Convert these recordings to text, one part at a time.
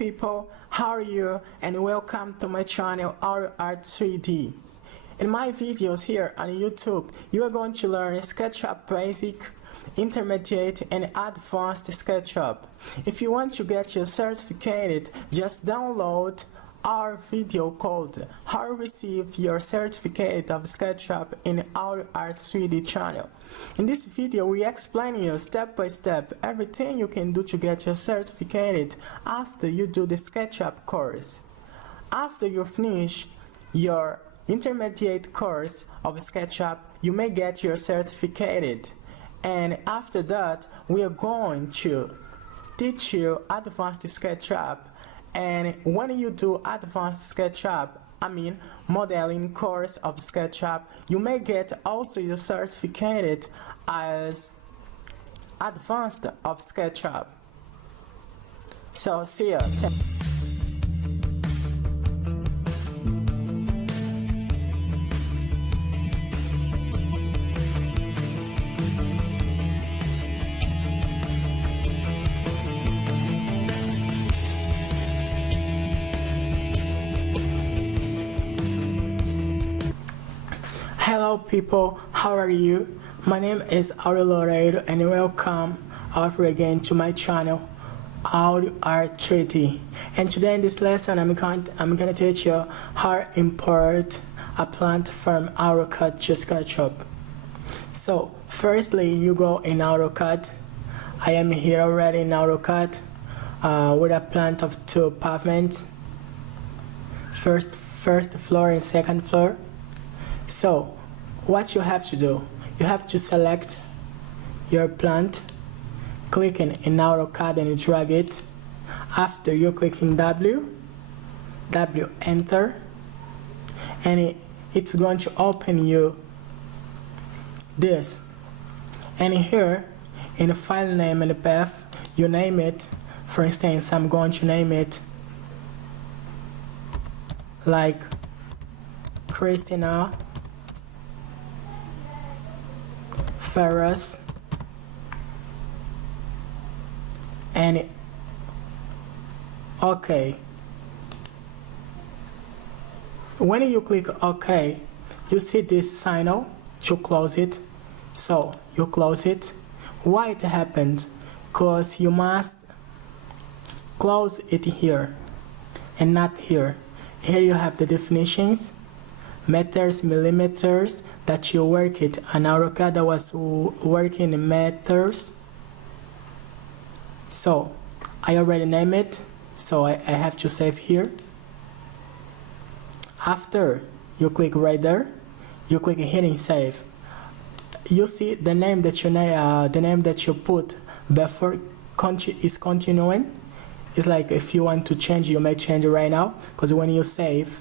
people, how are you, and welcome to my channel Art 3D. In my videos here on YouTube, you are going to learn SketchUp Basic, Intermediate and Advanced SketchUp. If you want to get your certificate, just download our video called How to Receive Your Certificate of SketchUp in our Art 3D channel. In this video, we explain you step by step everything you can do to get your certificate after you do the SketchUp course. After you finish your intermediate course of SketchUp, you may get your certificate. And after that, we are going to teach you advanced SketchUp. And when you do advanced SketchUp, modeling course of SketchUp, you may get also your certificate as advanced of SketchUp. So see ya. Hello people, how are you? My name is Aurelio and welcome over again to my channel Art 3D. And today in this lesson I'm gonna teach you how to import a plant from AutoCAD to SketchUp. So firstly, you go in AutoCAD. I am here already in AutoCAD with a plant of 2 pavements, first floor and second floor. So what you have to do, you have to select your plant, clicking in AutoCAD and drag it. After you clicking W enter, and it's going to open you this. And here in the file name and the path, you name it. For instance, I'm going to name it like Christina Ferris, and OK. When you click OK, you see this signal to close it. So you close it. Why it happened? Because you must close it here and not here. Here you have the definitions, meters, millimeters, that you work it. And AutoCAD that was working in meters. So I already named it, so I have to save here. After you click right there, you click here and save. You see the name that you put before is continuing. It's like if you want to change, you may change it right now, because when you save,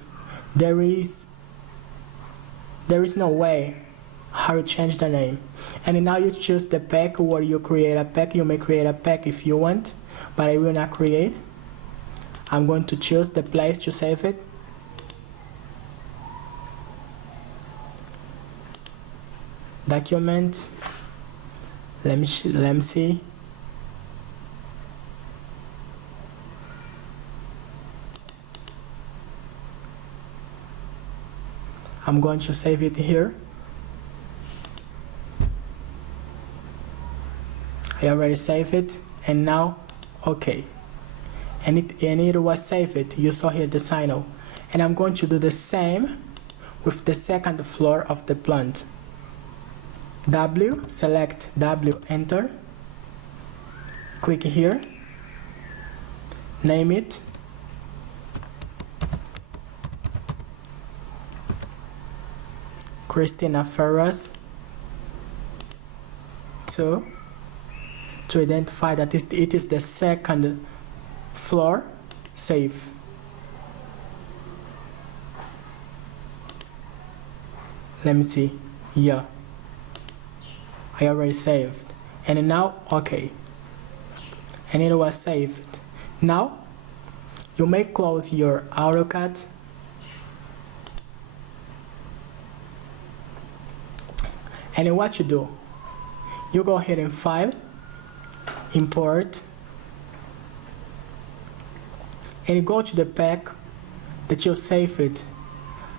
there is no way how to change the name. And now you choose the pack where you create a pack. You may create a pack if you want, but I will not create. I'm going to choose the place to save it. Documents. Let me see. I'm going to save it here. I already saved it, and now OK. And it was saved. You saw here the signal. And I'm going to do the same with the second floor of the plant. W, select W, enter. Click here. Name it. Christina Ferris, to identify that it is the second floor. Save. Let me see. Yeah, I already saved. And now OK. And it was saved. Now you may close your AutoCAD. And what you do, you go ahead and File, Import, and you go to the pack that you save it.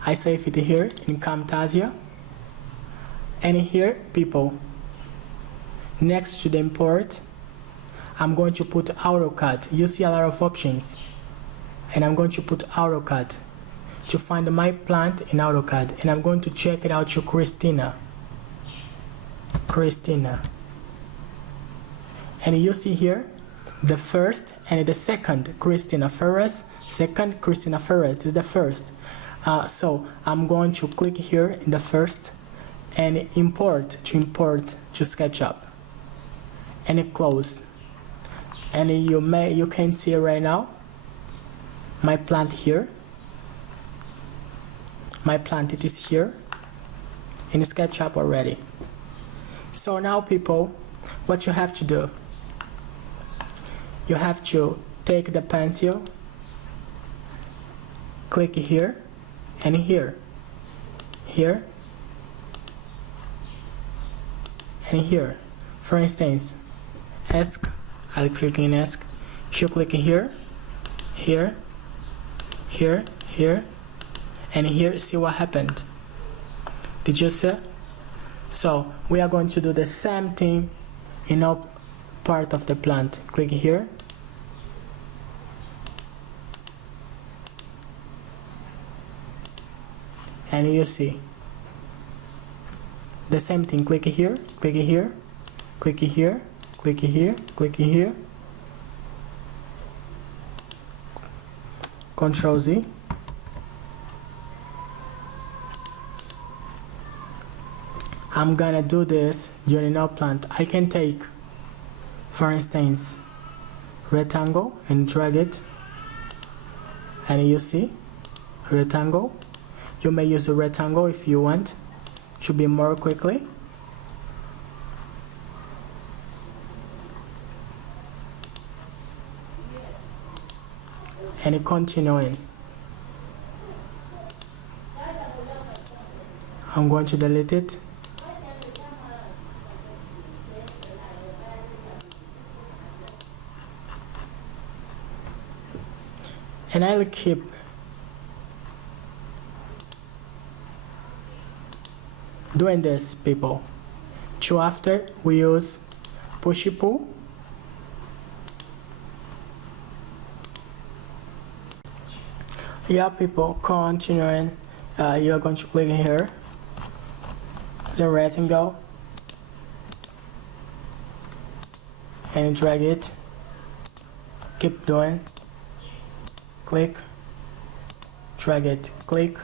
I save it here in Camtasia, and here, people, next to the import, I'm going to put AutoCAD. You see a lot of options, and I'm going to put AutoCAD to find my plant in AutoCAD, and I'm going to check it out to Christina, and you see here the first and the second Christina Ferres. Second Christina Ferres is the first. So I'm going to click here in the first and import to SketchUp, and close. And you can see right now my plant here. My plant, it is here in SketchUp already. So now, people, what you have to do, you have to take the pencil, click here and here and here. For instance, ask, I'll click in ask. You click here, and here, see what happened. Did you see? So we are going to do the same thing in all part of the plant. Click here, and you see the same thing. Click here, click here, click here, click here, click here, Control Z. I'm gonna do this during our plant. I can take, for instance, rectangle and drag it, and you see rectangle. You may use a rectangle if you want to be more quickly. And continuing. I'm going to delete it. And I'll keep doing this, people. So after we use push pull, yeah, people, continuing. You're going to click here, the rectangle, and drag it. Keep doing. Click, drag it, click,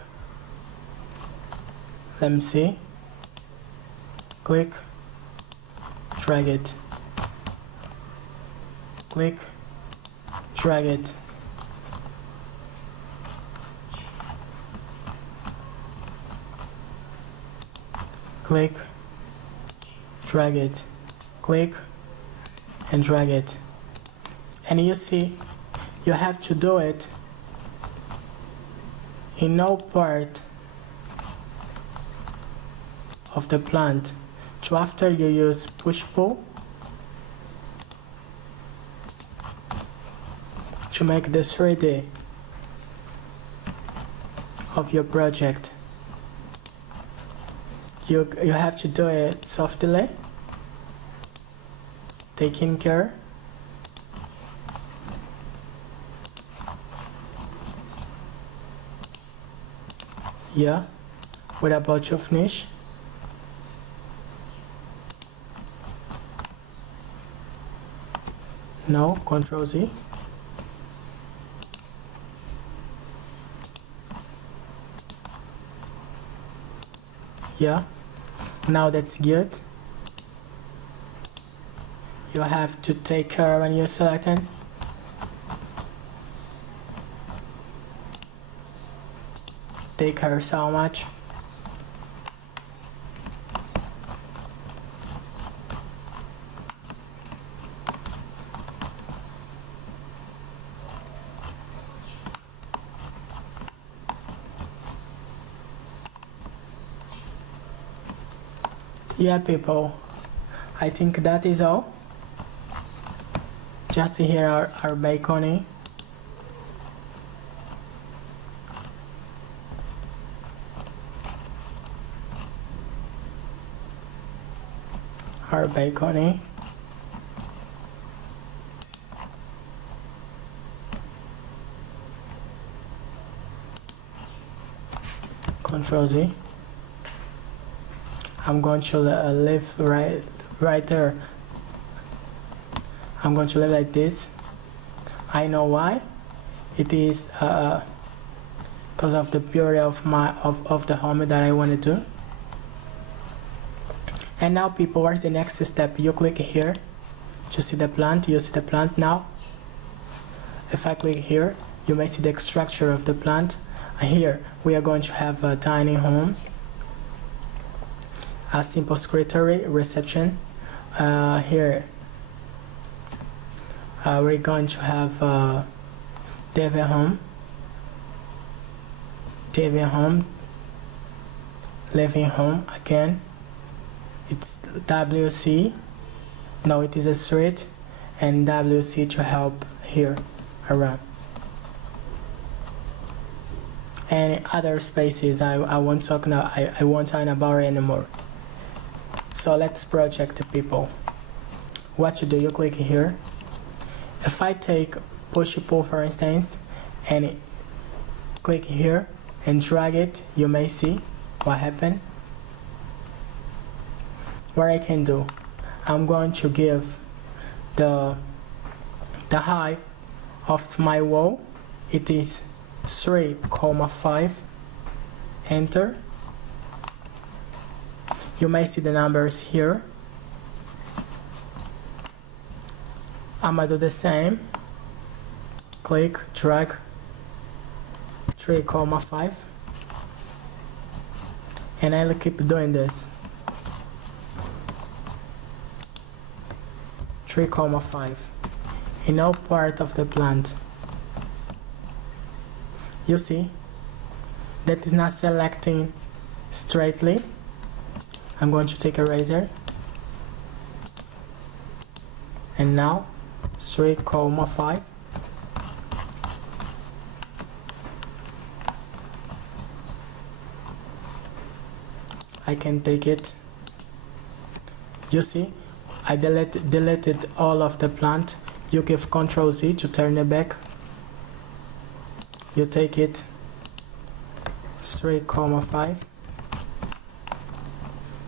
let me see, click, drag it, click, drag it, click, drag it, click, and drag it. And you see, you have to do it in no part of the plant. So after you use push pull to make the 3D of your project, you have to do it softly, taking care. Yeah, what about your finish? No, Control Z. Yeah, now that's good. You have to take care when you're selecting. Take care so much. Yeah, people, I think that is all. Just here our balcony. our balcony. Control Z. I'm going to live right there. I'm going to live like this. I know why. It is because of the beauty of the home that I want to do. And now people, what's the next step? You click here to see the plant. You see the plant now. If I click here, you may see the structure of the plant. Here we are going to have a tiny home, a simple secretary, reception. Here we're going to have TV home, living home again. It's WC, no, it is a street, and WC to help here around. And other spaces I won't talk now. I won't talk about it anymore. So let's project people. What you do? You click here. If I take push pull for instance, and click here and drag it, you may see what happened. What I can do, I'm going to give the height of my wall, it is 3,5. Enter. You may see the numbers here. I'm gonna do the same. Click, drag 3,5, and I'll keep doing this. 3,5 in all part of the plant. You see that is not selecting straightly. I'm going to take a razor, and now 3,5. I can take it. You see, I deleted all of the plant. You give Ctrl Z to turn it back. You take it 3,5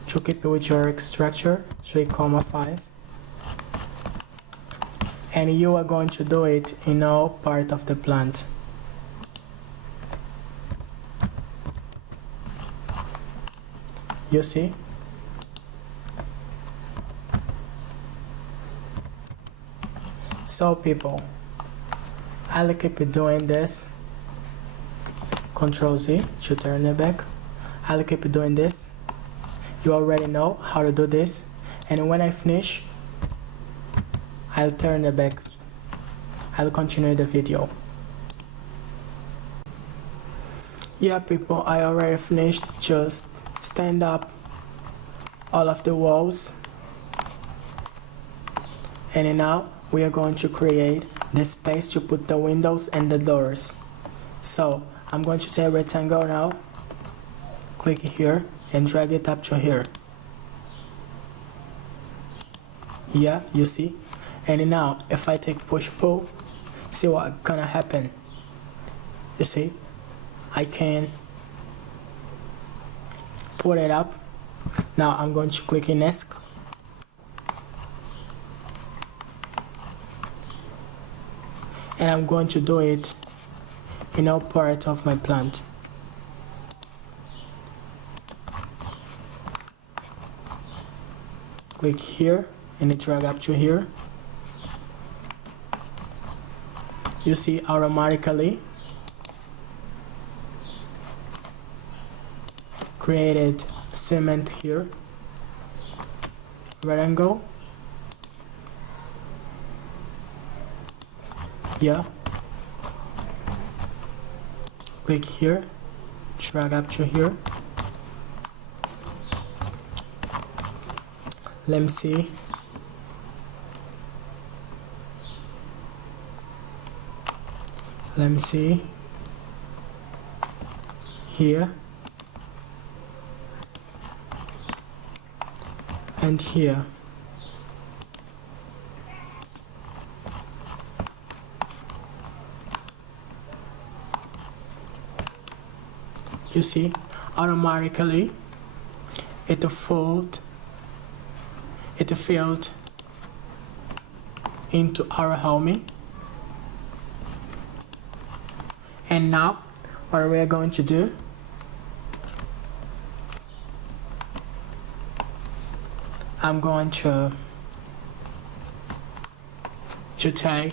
to keep it with your structure, 3,5, and you are going to do it in all part of the plant. You see? So people, I'll keep doing this. Ctrl Z to turn it back. I'll keep doing this. You already know how to do this. And when I finish, I'll turn it back. I'll continue the video. Yeah people, I already finished. Just stand up all of the walls. And now we are going to create the space to put the windows and the doors. So I'm going to take a rectangle now, click here and drag it up to here. Yeah, you see? And now if I take push pull, see what's gonna happen. You see? I can put it up. Now I'm going to click in Next. And I'm going to do it in all part of my plant. Click here and drag up to here. You see automatically created cement here. Rectangle. Yeah. Click here, drag up to here. Let me see. Let me see. Here. And here. you see, automatically it filled into our homie. And now what we're going to do, I'm going to take,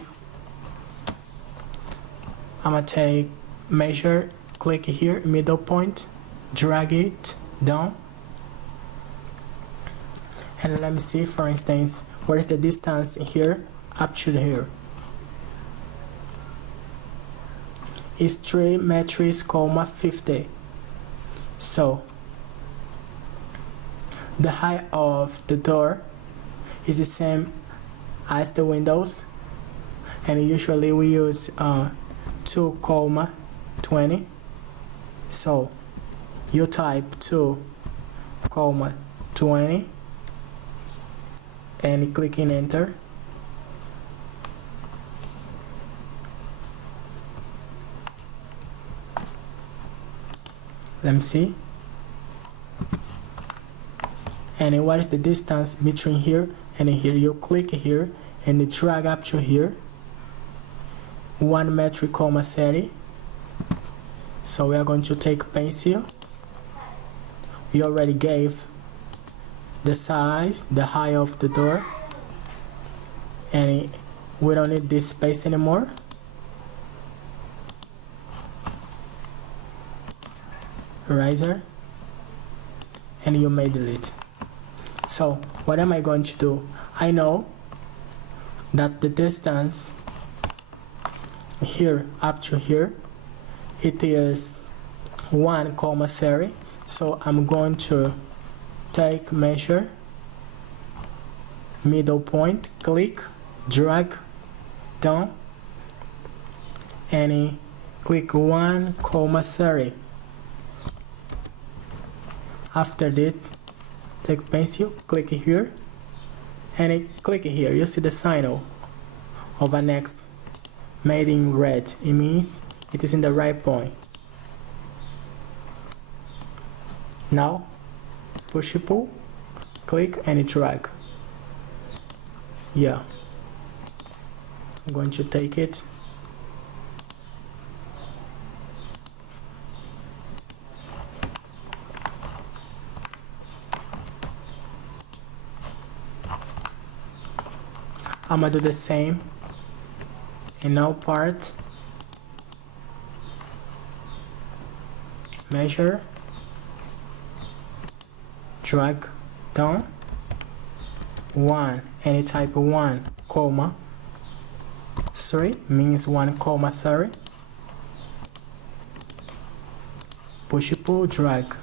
I'm gonna take measure, click here, middle point, drag it down, and let me see, for instance, what is the distance here up to here? Is 3 meters, 50. So the height of the door is the same as the windows, and usually we use 2,20. So you type 2,20 and click in enter. Let me see. And what is the distance between here and here? You click here and you drag up to here, 1 metric, 30. So we are going to take pencil. We already gave the size, the height of the door, and we don't need this space anymore. Eraser, and you may delete. So what am I going to do? I know that the distance here up to here, it is 1,30. So I'm going to take measure, middle point, click, drag down, and click 1,30. After that, take pencil, click here, and click here. You see the sign of an X made in red. It means it is in the right point. Now push and pull, click and drag. Yeah, I'm going to take it. I'm gonna do the same in all part. Measure, drag down, 1, and you type 1,3 means 1,3. Push, pull, drag.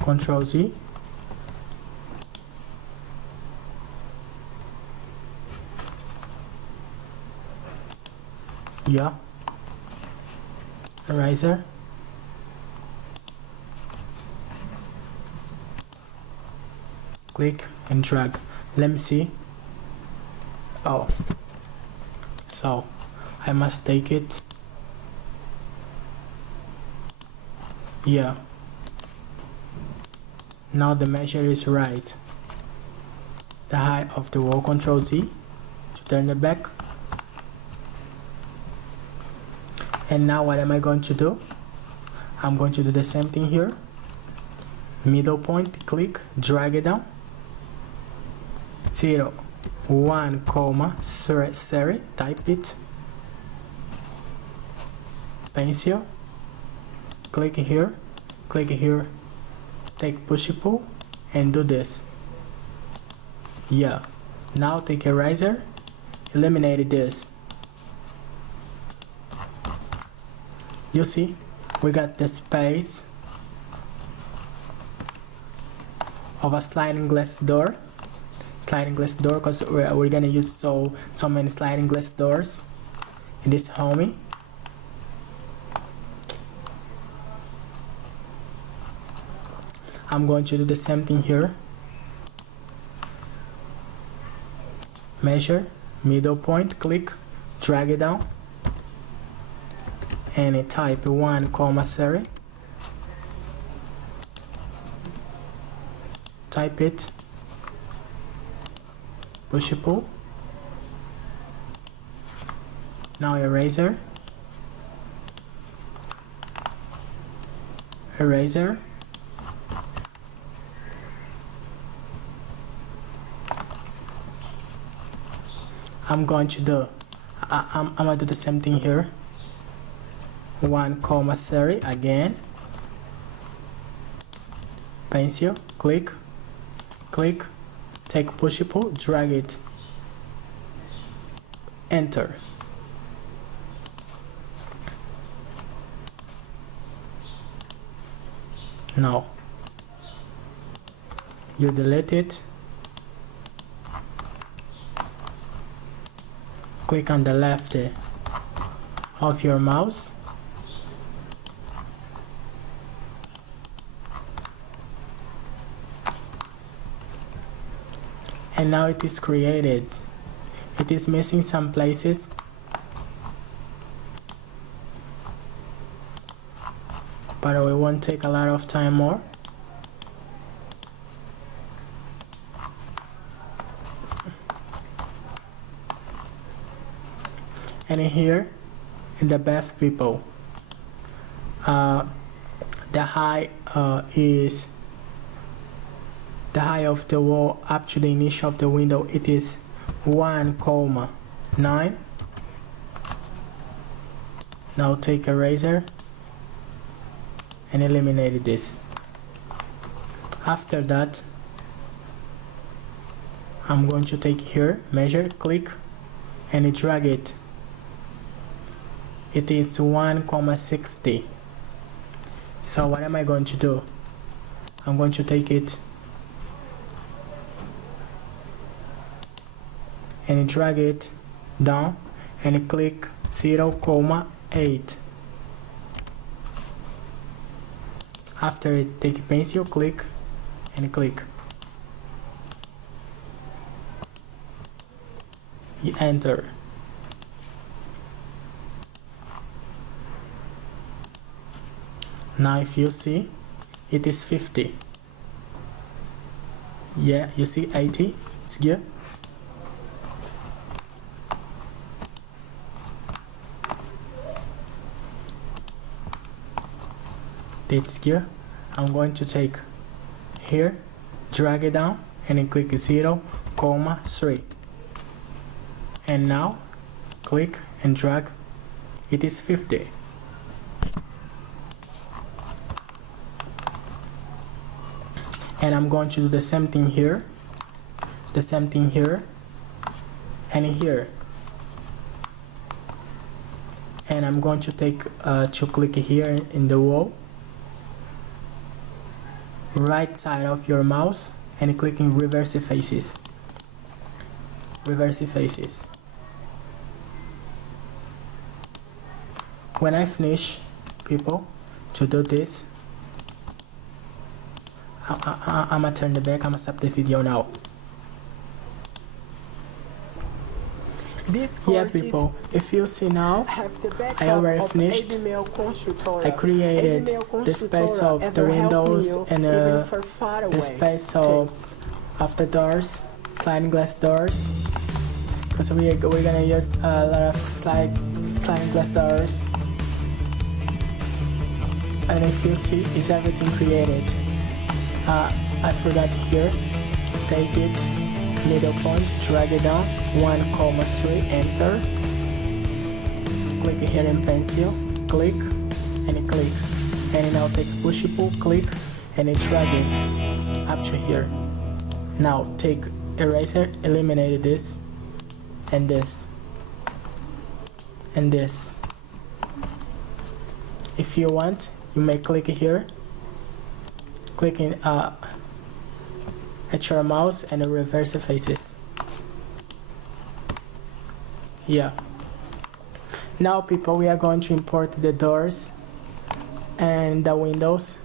Control Z. Yeah. Eraser. Click and drag. Let me see. Oh. So I must take it. Yeah. Now the measure is right. The height of the wall, Control Z to turn it back. And now what am I going to do? I'm going to do the same thing here. Middle point, click, drag it down. 0, 1,3, type it. Pencil, click here, take push pull and do this. Yeah. Now take eraser, eliminate this. You see, we got the space of a sliding glass door. sliding glass door, because we're gonna use so many sliding glass doors in this homie. I'm going to do the same thing here. Measure, middle point, click, drag it down, and type 1 comma series. Type it, push and pull. Now eraser, eraser, I'm going to do I'm gonna do the same thing here. 1 comma series again, pencil, click, click, take push and pull, drag it, enter. Now you delete it, click on the left of your mouse, and now it is created. It is missing some places, but it won't take a lot of time more. And here in the bath people, the height is the height of the wall up to the initial of the window. It is 1,9. Now take a razor and eliminate this. After that, I'm going to take here, measure, click, and drag it. It is 1,60. So what am I going to do? I'm going to take it and drag it down and click 0,8. After it, take a pencil, click and click. You enter. Now if you see, it is 50. Yeah, you see 80, it's good. That's good. I'm going to take here, drag it down, and then click 0,3. And now click and drag. It is 50. And I'm going to do the same thing here, the same thing here, and here. And I'm going to take to click here in the wall, right side of your mouse, and click in reverse faces. Reverse faces. When I finish, people, to do this, I'm gonna turn the back. I'm gonna stop the video now. Yeah, people, if you see now, I already finished. I created the space of the windows and the space of the doors, sliding glass doors, because we're gonna use a lot of sliding glass doors. And if you see, it's everything created. I forgot here, take it, middle point, drag it down, 1,3, enter, click here in pencil, click, and click, and now take push pull, click, and drag it up to here. Now take eraser, eliminate this, and this, and this. If you want, you may click here, click in at your mouse and reverse the faces. Yeah. Now people, we are going to import the doors and the windows.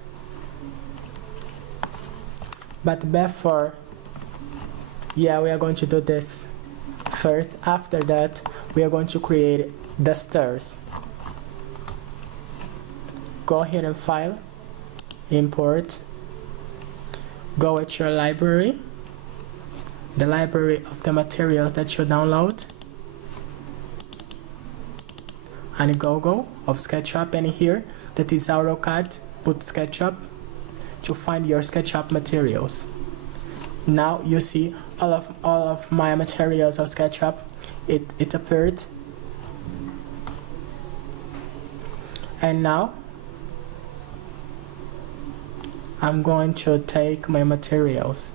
But before, yeah, we are going to do this first. After that, we are going to create the stairs. Go here and File, Import. Go at your library, the library of the materials that you download, and go of SketchUp, and here that is AutoCAD, put SketchUp to find your SketchUp materials. Now you see all of my materials of SketchUp. It appeared. And now I'm going to take my materials.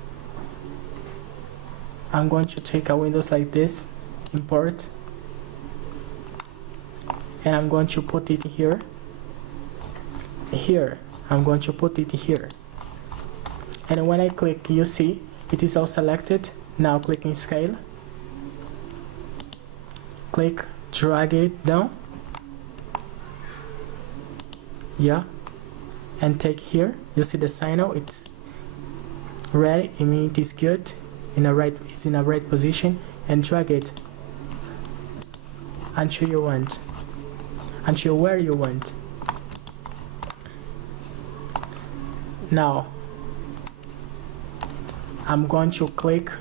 I'm going to take a Windows like this, import, and I'm going to put it here. Here, I'm going to put it here. And when I click, you see it is all selected. Now click in Scale. Click, drag it down. Yeah. And take here, you see the signal, it's ready, I mean it is good, it's in a right position, and drag it until you want, until where you want. Now I'm going to click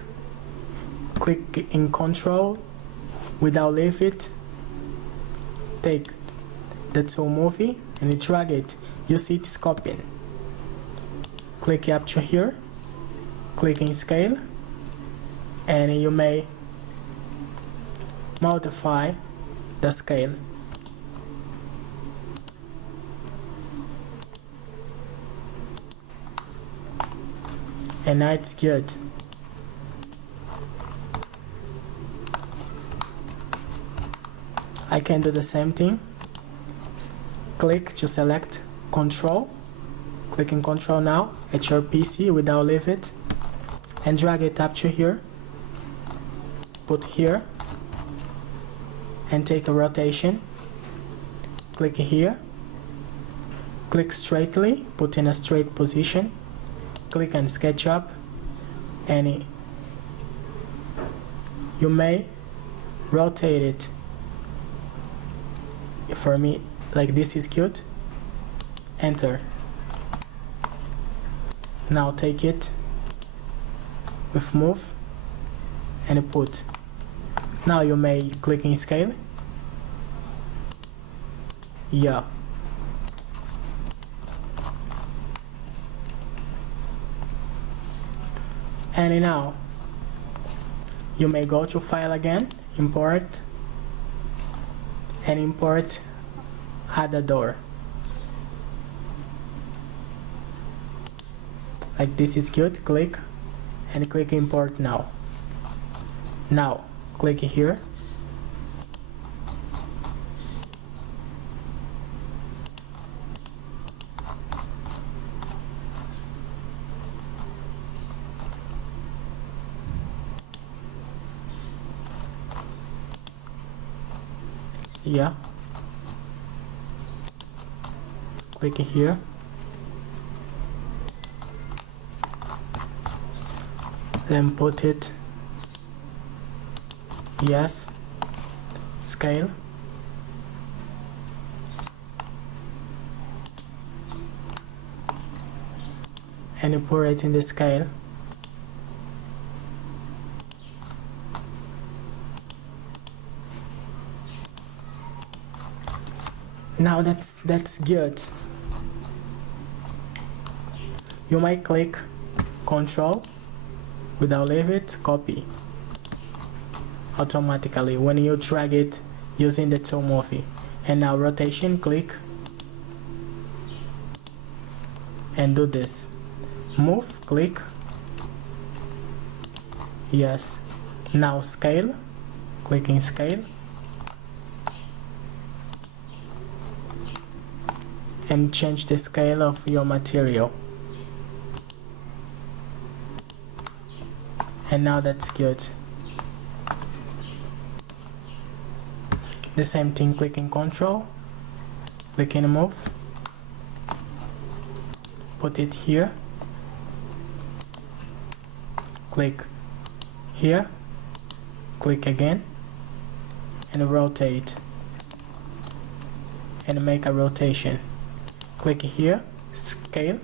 in Control without leave it, take the tool movie and drag it. You see it's copying. Click up to here, click in Scale, and you may modify the scale. And now it's good. I can do the same thing. Click to select Control, click in Control now at your PC without leave it, and drag it up to here, put here, and take a rotation. Click here, click straightly, put in a straight position, click on SketchUp, and you may rotate it. For me, like this is cute. Enter. Now take it with move and put. Now you may click in Scale. Yeah. And now you may go to File again, Import, and import add a door. Like this is cute. Click and click Import now. Now click here. Yeah. Click here. Then put it, yes, scale, and you put it in the scale. Now that's good. You might click Control without leave it, copy automatically when you drag it using the tool movie. And now rotation, click and do this. Move, click, yes. Now scale, click in Scale, and change the scale of your material. and now that's good. The same thing, click in control, click in move, put it here, click here, click again, and rotate, and make a rotation. Click here, scale,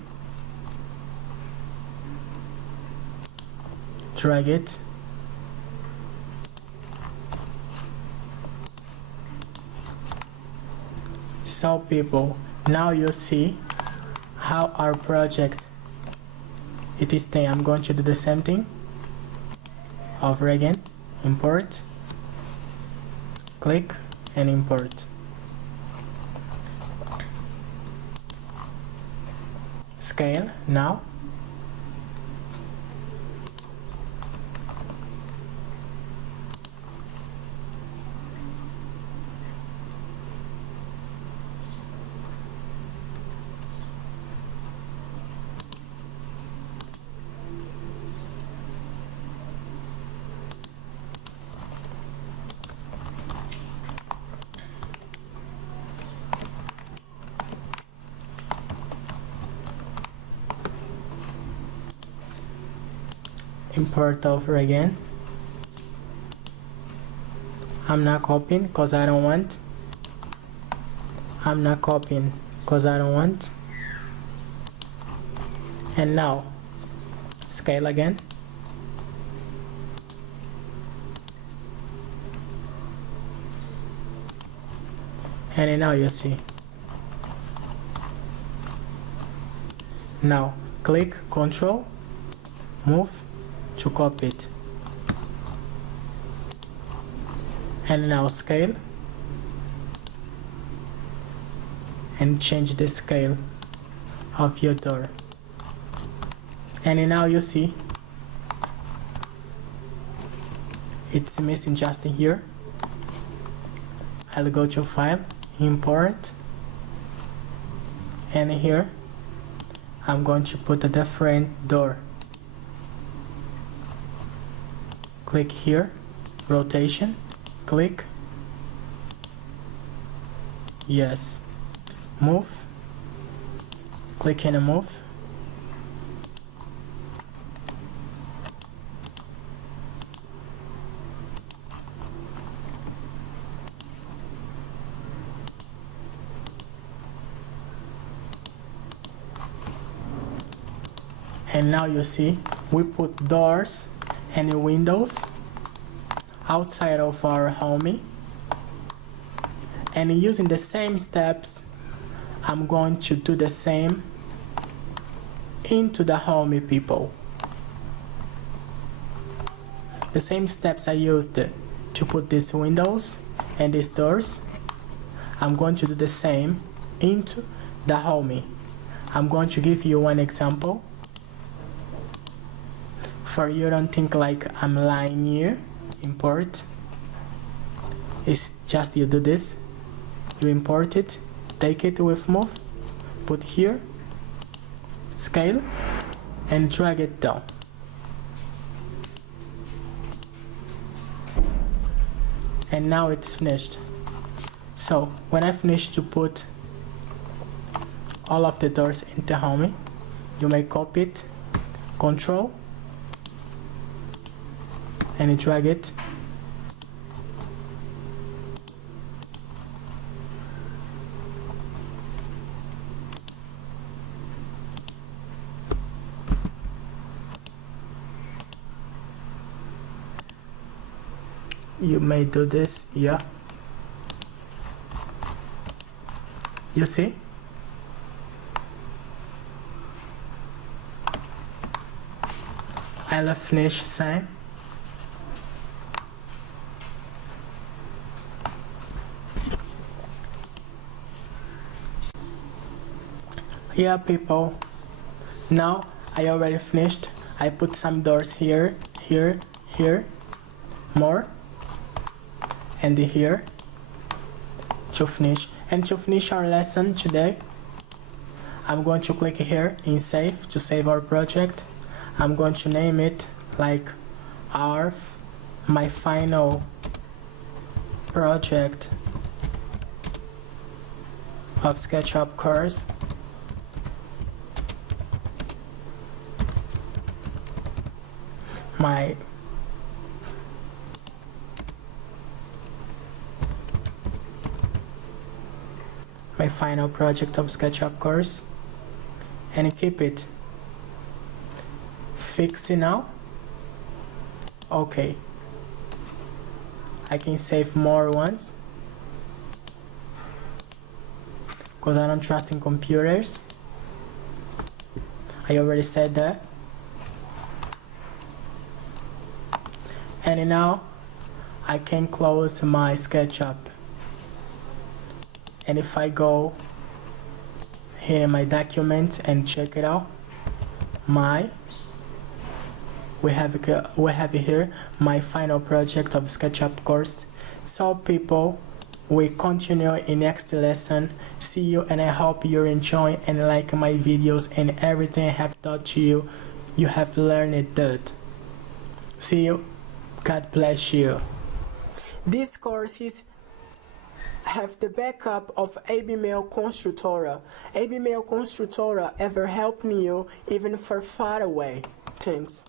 drag it, so people, now you see how our project it is staying. I'm going to do the same thing over again, import, click and import, scale. Now import over again. I'm not copying because I don't want. I'm not copying because I don't want. And now scale again. And then now you see. Now click Control, move to copy it, and now scale and change the scale of your door. And now you see it's missing just in here. I'll go to File, Import, and here I'm going to put a different door. Click here, rotation, click, yes, move, click and move, and now you see we put doors and windows outside of our home, and using the same steps I'm going to do the same into the home, people. The same steps I used to put these windows and these doors, I'm going to do the same into the home. I'm going to give you one example for you don't think like I'm lying here. Import, it's just you do this, you import it, take it with move, put here, scale, and drag it down. And now it's finished. So when I finish to put all of the doors into home, you may copy it, Control, and you drag it, you may do this, yeah, you see, I'll finish sign. Yeah, people, now I already finished. I put some doors here, here, here, more, and here to finish. And to finish our lesson today, I'm going to click here in Save to save our project. I'm going to name it like are my final project of SketchUp course. My final project of SketchUp course, and keep it. Fix it now. Okay, I can save more ones because I don't trust in computers. I already said that. And now I can close my SketchUp. And if I go here in my document and check it out, we have here my final project of SketchUp course. So people, we continue in next lesson. See you, and I hope you enjoy and like my videos and everything I have taught you. You have learned it. See you. God bless you. These courses have the backup of ABmail Constructora. ABmail Constructora ever helping you even for far away. Thanks.